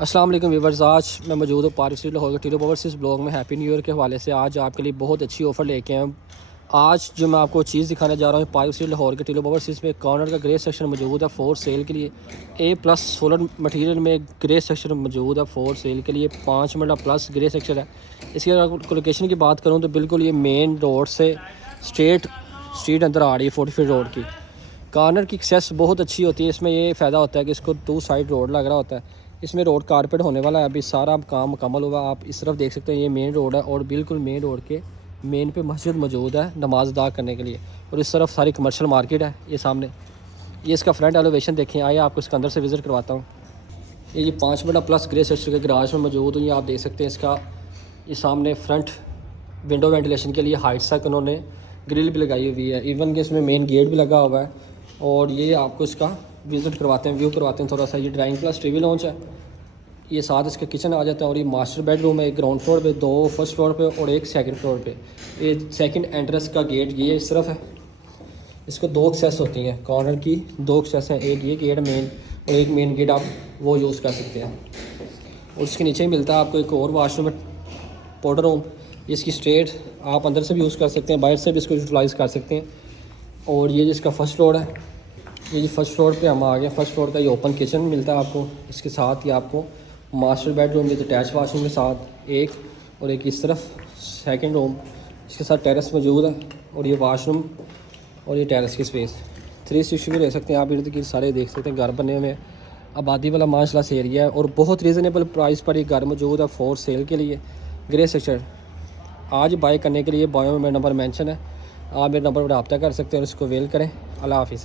अस्सलाम वालेकुम व्यूअर्स, आज मैं मौजूद हूँ पार्क स्ट्रीट लाहौर के टीरो ओवरसीज़ ब्लॉग में। हैप्पी न्यू ईयर के हवाले से आज आपके लिए बहुत अच्छी ऑफ़र लेके आए हैं। आज जो मैं आपको चीज़ दिखाने जा रहा हूँ, पार्क स्ट्रीट लाहौर के टीरो ओवरसीज़ में कॉर्नर का ग्रे सेक्शन मौजूद है फॉर सेल के लिए। A+ सोलर मटेरियल में ग्रे सेक्शन मौजूद है फॉर सेल के लिए। 5 मरला प्लस ग्रे सेक्शन है। इसकी अगर लोकेशन की बात करूँ तो बिल्कुल ये मेन रोड से स्ट्रीट अंदर आ रही है 40 फीट रोड की। कॉर्नर की एक्सेस बहुत अच्छी होती है। इसमें ये फ़ायदा होता है कि इसको 2 साइड रोड लग रहा होता है। इसमें रोड कारपेट होने वाला है। अभी सारा काम मुकम्मल हुआ। आप इस तरफ देख सकते हैं, ये मेन रोड है और बिल्कुल मेन रोड के मेन पे मस्जिद मौजूद है नमाज अदा करने के लिए। और इस तरफ सारी कमर्शियल मार्केट है। ये सामने ये इसका फ्रंट एलिवेशन देखें। आइए आपको इसके अंदर से विज़िट करवाता हूँ। ये 5 मरला प्लस ग्रे सेक्टर के गराज में मौजूद हूँ। ये आप देख सकते हैं, इसका ये सामने फ्रंट विंडो वेंटिलेशन के लिए हाइट तक उन्होंने ग्रिल भी लगाई हुई है। इवन कि इसमें मेन गेट भी लगा हुआ है। और ये आपको इसका विज़िट करवाते हैं, व्यू करवाते हैं थोड़ा सा। ये ड्राइंग प्लस टीवी लॉन्च है। ये साथ इसका किचन आ जाता है। और ये मास्टर बेडरूम है, एक ग्राउंड फ्लोर पे, 2 फर्स्ट फ्लोर पे और एक सेकंड फ्लोर पे। ये सेकंड एंट्रेंस का गेट ये इस तरफ है। इसको 2 एक्सेस होती हैं, कॉर्नर की 2 एक्सेस हैं। एक ये गेट मेन और एक मेन गेट आप वो यूज़ कर सकते हैं। और इसके नीचे ही मिलता है आपको एक और वाशरूम है, पाउडर रूम। इसकी स्ट्रेट आप अंदर से भी यूज़ कर सकते हैं, बाहर से भी इसको यूटिलाइज़ कर सकते हैं। और ये जिसका फर्स्ट फ्लोर है, ये फर्स्ट फ्लोर पे हम आ गए। फर्स्ट फ्लोर का ये ओपन किचन मिलता है आपको। इसके साथ ही आपको master bedroom with attach washroom के साथ एक, और एक इस तरफ सेकंड रूम। इसके साथ टेरेस मौजूद है। और ये वाशरूम और ये टेरेस की स्पेस 360 भी ले सकते हैं आप। इर्द गिर्द सारे देख सकते हैं, घर बने हुए हैं। आबादी वाला माशाल्लाह से एरिया है और बहुत रीज़नेबल प्राइस पर ये घर मौजूद है फॉर सेल के लिए। ग्रे सेक्टर आज बाय करने के लिए बायो में मेरा नंबर मेंशन है। आप मेरे नंबर पर रब्ता कर सकते हैं और इसको वेल करें। अल्लाह हाफिज़।